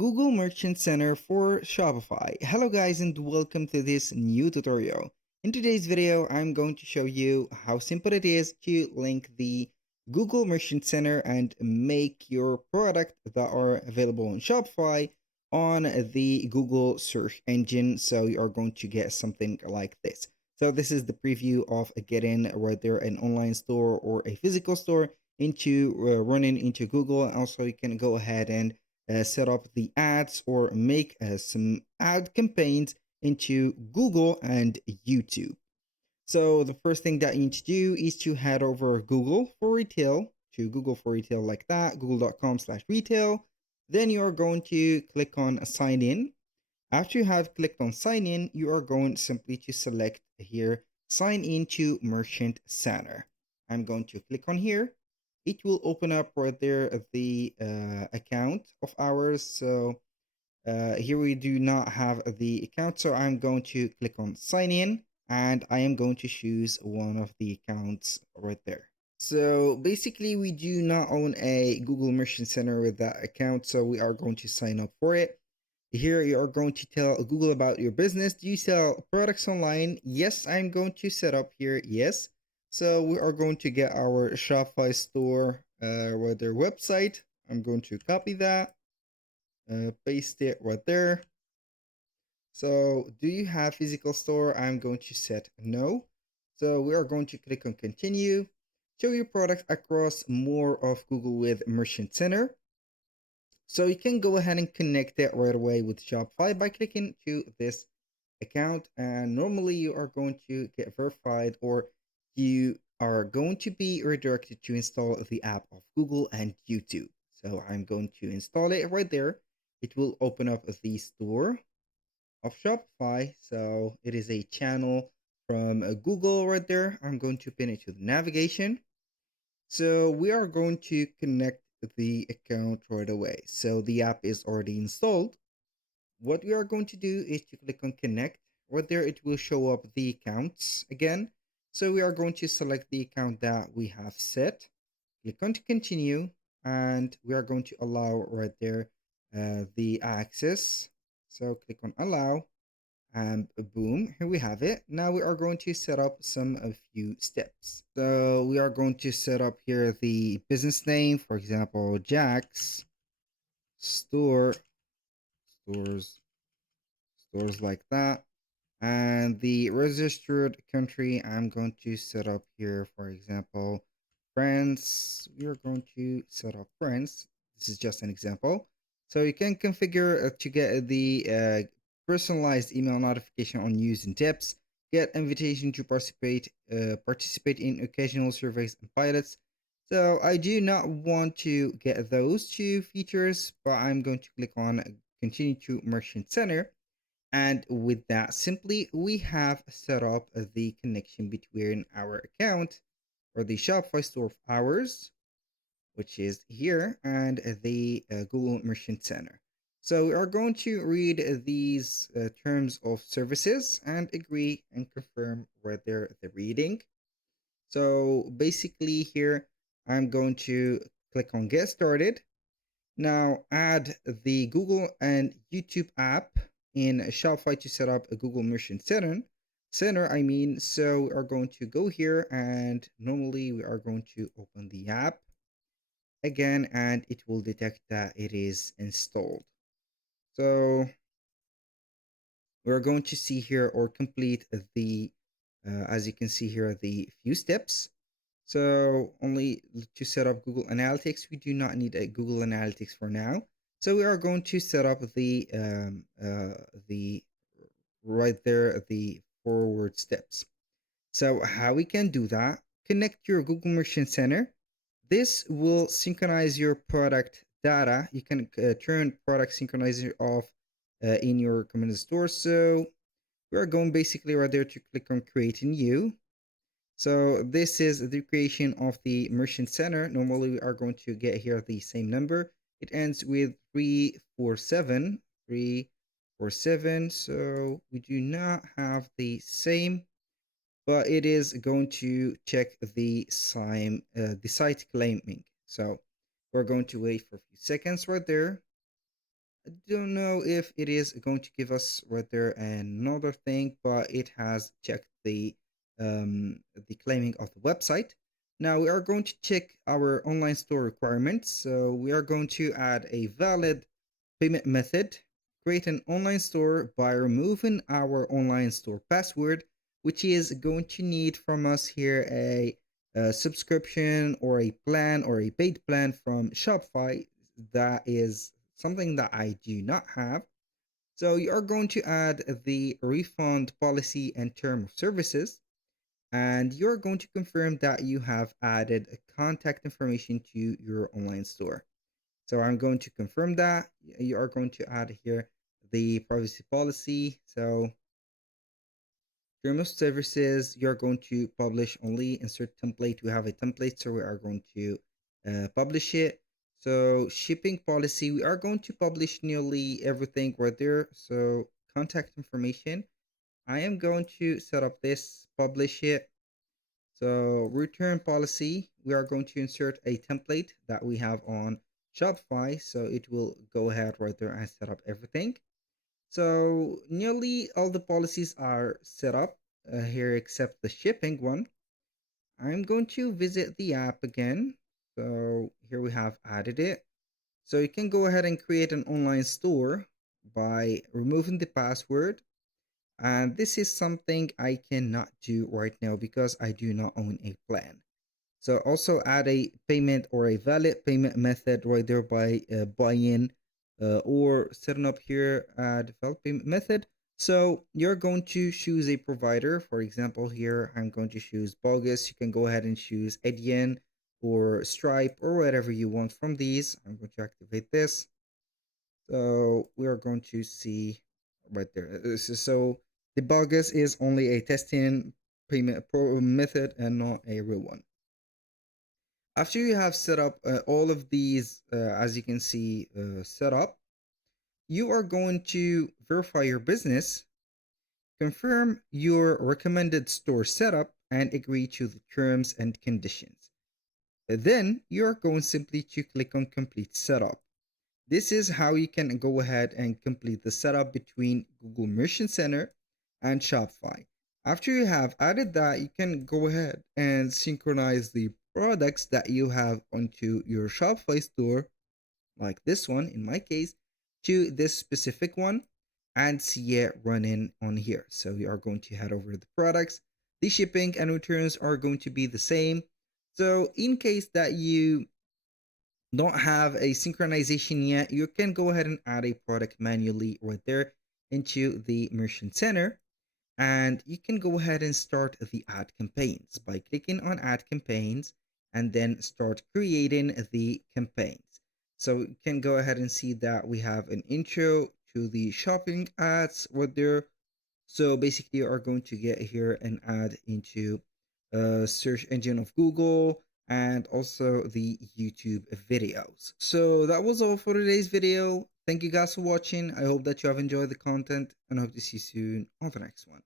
Google Merchant Center for Shopify. Hello guys and welcome to this new tutorial. In today's video, I'm going to show you how simple it is to link the Google Merchant Center and make your product that are available on Shopify on the Google search engine. So you are going to get something like this. So this is the preview of getting whether an online store or a physical store into running into Google. And also you can go ahead and set up the ads or make some ad campaigns into Google and YouTube. So the first thing that you need to do is to head over Google for Retail to Google for Retail like that, google.com/retail. Then you are going to click on sign in. After you have clicked on sign in, you are going simply to select here, sign in to Merchant Center. I'm going to click on here. It will open up right there the account of ours. So here we do not have the account. So I'm going to click on sign in and I am going to choose one of the accounts right there. So basically we do not own a Google Merchant Center with that account. So we are going to sign up for it. Here you are going to tell Google about your business. Do you sell products online? Yes, I'm going to set up here. Yes. So we are going to get our Shopify store or their website. I'm going to copy that, paste it right there. So do you have physical store? I'm going to set no. So we are going to click on continue. Show your product across more of Google with Merchant Center. So you can go ahead and connect it right away with Shopify by clicking to this account. And normally you are going to get verified or you are going to be redirected to install the app of Google and YouTube. So I'm going to install it right there. It will open up the store of Shopify. So it is a channel from Google right there. I'm going to pin it to the navigation. So we are going to connect the account right away. So the app is already installed. What we are going to do is to click on connect. Right there, it will show up the accounts again. So we are going to select the account that we have set. Click on to continue and we are going to allow right there the access. So click on allow and boom, here we have it. Now we are going to set up a few steps. So we are going to set up here the business name, for example, Jack's store, stores like that. And the registered country, I'm going to set up here, for example, France. We are going to set up France. This is just an example. So you can configure to get the personalized email notification on news and tips, get invitation to participate in occasional surveys and pilots. So I do not want to get those two features, but I'm going to click on continue to Merchant Center. And with that, simply we have set up the connection between our account or the Shopify store of ours, which is here, and the Google Merchant Center. So we are going to read these terms of services and agree and confirm right there the reading. So basically here, I'm going to click on get started. Now add the Google and YouTube app in Shopify to set up a Google Merchant Center. So we are going to go here and normally we are going to open the app again and it will detect that it is installed. So we're going to see here or complete the, as you can see here, the few steps. So only to set up Google Analytics, we do not need a Google Analytics for now. So we are going to set up the right there, the forward steps. So how we can do that, connect your Google Merchant Center. This will synchronize your product data. You can turn product synchronizer off in your command store. So we are going basically right there to click on create new. So this is the creation of the Merchant Center. Normally we are going to get here the same number. It ends with 347. So we do not have the same, but it is going to check the site claiming. So we're going to wait for a few seconds right there. I don't know if it is going to give us right there another thing, but it has checked the claiming of the website. Now we are going to check our online store requirements. So we are going to add a valid payment method, create an online store by removing our online store password, which is going to need from us here a subscription or a plan or a paid plan from Shopify. That is something that I do not have. So you are going to add the refund policy and term of services, and you're going to confirm that you have added contact information to your online store. So I'm going to confirm that. You are going to add here the privacy policy. So term of services, you're going to publish only insert template. We have a template, so we are going to publish it. So shipping policy, we are going to publish nearly everything right there. So contact information, I am going to set up this, publish it. So return policy, we are going to insert a template that we have on Shopify. So it will go ahead right there and set up everything. So nearly all the policies are set up here except the shipping one. I'm going to visit the app again. So here we have added it. So you can go ahead and create an online store by removing the password, and this is something I cannot do right now because I do not own a plan. So also add a payment or a valid payment method right there by buy-in or setting up here add valid payment method. So you're going to choose a provider. For example, here I'm going to choose Bogus. You can go ahead and choose Adyen or Stripe or whatever you want from these. I'm going to activate this. So we are going to see right there. So the Bogus is only a testing payment method and not a real one. After you have set up all of these, as you can see, set up, you are going to verify your business, confirm your recommended store setup, and agree to the terms and conditions. Then you're going simply to click on complete setup. This is how you can go ahead and complete the setup between Google Merchant Center and Shopify. After you have added that, you can go ahead and synchronize the products that you have onto your Shopify store, like this one in my case, to this specific one and see it running on here. So we are going to head over to the products. The shipping and returns are going to be the same. So in case that you don't have a synchronization yet, you can go ahead and add a product manually right there into the Merchant Center. And you can go ahead and start the ad campaigns by clicking on ad campaigns and then start creating the campaigns. So you can go ahead and see that we have an intro to the shopping ads right there. So basically, you are going to get here an ad into search engine of Google and also the YouTube videos. So that was all for today's video. Thank you guys for watching. I hope that you have enjoyed the content and hope to see you soon on the next one.